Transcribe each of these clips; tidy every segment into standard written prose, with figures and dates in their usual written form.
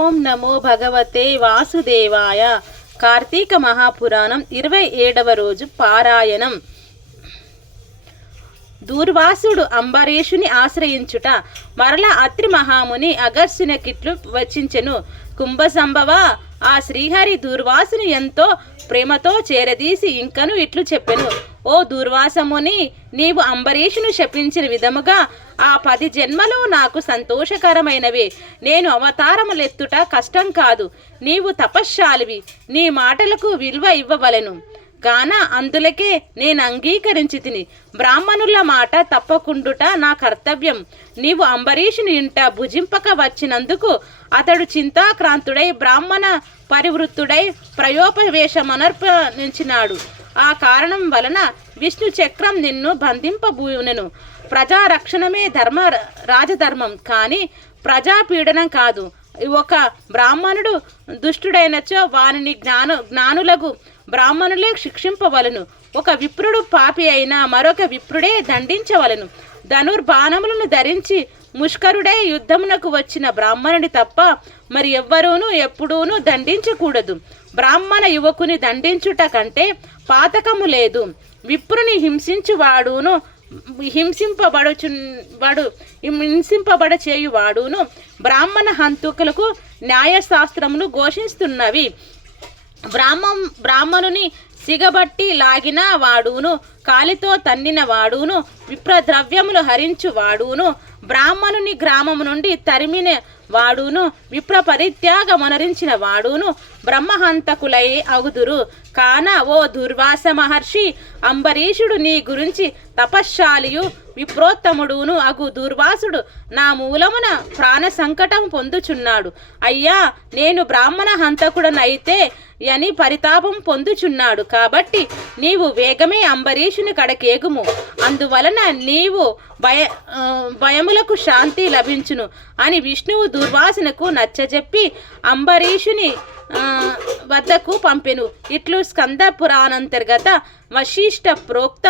ఓం నమో భగవతే వాసుదేవాయ. కార్తీక మహాపురాణం 27వ రోజు పారాయణం. దూర్వాసుడు అంబరీషుని ఆశ్రయించుట. మరల అత్రి మహాముని అగర్సునకిట్లు వచించెను. కుంభసంభవ, ఆ శ్రీహరి దూర్వాసుని ఎంతో ప్రేమతో చేరదీసి ఇంకను ఇట్లు చెప్పెను. ఓ దూర్వాసముని, నీవు అంబరీషును శపించిన విధముగా ఆ 10 జన్మలు నాకు సంతోషకరమైనవే. నేను అవతారములెత్తుట కష్టం కాదు. నీవు తపశ్శాలివి, నీ మాటలకు విలువ ఇవ్వవలెను గాన అందులకే నేను అంగీకరించి తిని. బ్రాహ్మణుల మాట తప్పకుండుట నా కర్తవ్యం. నీవు అంబరీషుని ఇంట భుజింపక వచ్చినందుకు అతడు చింతాక్రాంతుడై బ్రాహ్మణ పరివృత్తుడై ప్రయోపవేశమనర్పించినాడు. ఆ కారణం వలన విష్ణు చక్రం నిన్ను బంధింపబూనెను. ప్రజారక్షణమే రాజధర్మం, కానీ ప్రజాపీడనం కాదు. ఒక బ్రాహ్మణుడు దుష్టుడైనచో వానిని జ్ఞానులకు బ్రాహ్మణులే శిక్షింపవలను. ఒక విప్రుడు పాపి అయినా మరొక విప్రుడే దండించవలను. ధనుర్బాణములను ధరించి ముష్కరుడై యుద్ధమునకు వచ్చిన బ్రాహ్మణుడి తప్ప మరి ఎవ్వరూనూ ఎప్పుడూనూ దండించకూడదు. బ్రాహ్మణ యువకుని దండించుట కంటే పాతకము లేదు. విప్రుని హింసించువాడును హింసింపబడ చేయువాడును బ్రాహ్మణ హంతకులకు న్యాయశాస్త్రములు ఘోషిస్తున్నవి. బ్రాహ్మణుని సిగబట్టి లాగిన వాడును, కాలితో తన్నిన వాడును, విప్రద్రవ్యములు హరించు వాడును, బ్రాహ్మణుని గ్రామము నుండి తరిమిన వాడును, విప్ర పరిత్యాగమనరించిన వాడును బ్రహ్మహంతకులై అగుదురు. కాన ఓ దుర్వాస మహర్షి, అంబరీషుడు నీ గురించి తపశ్శాలియు విప్రోత్తముడును అగు దుర్వాసుడు నా మూలమున ప్రాణ సంకటం పొందుచున్నాడు. అయ్యా, నేను బ్రాహ్మణ హంతకుడనైతే అని పరితాపం పొందుచున్నాడు. కాబట్టి నీవు వేగమే అంబరీషుని కడకేగుము. అందువలన నీవు భయములకు శాంతి లభించును అని విష్ణువు దుర్వాసునకు నచ్చజెప్పి అంబరీషుని వద్దకు పంపెను. ఇట్లు స్కంద పురాణంతర్గత వశిష్ఠ ప్రోక్త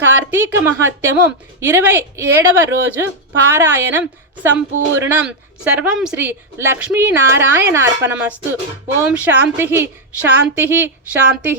కార్తీక మహత్యము 27వ రోజు పారాయణం సంపూర్ణం. సర్వం శ్రీ లక్ష్మీనారాయణార్పణమస్తు. ఓం శాంతి శాంతి శాంతి.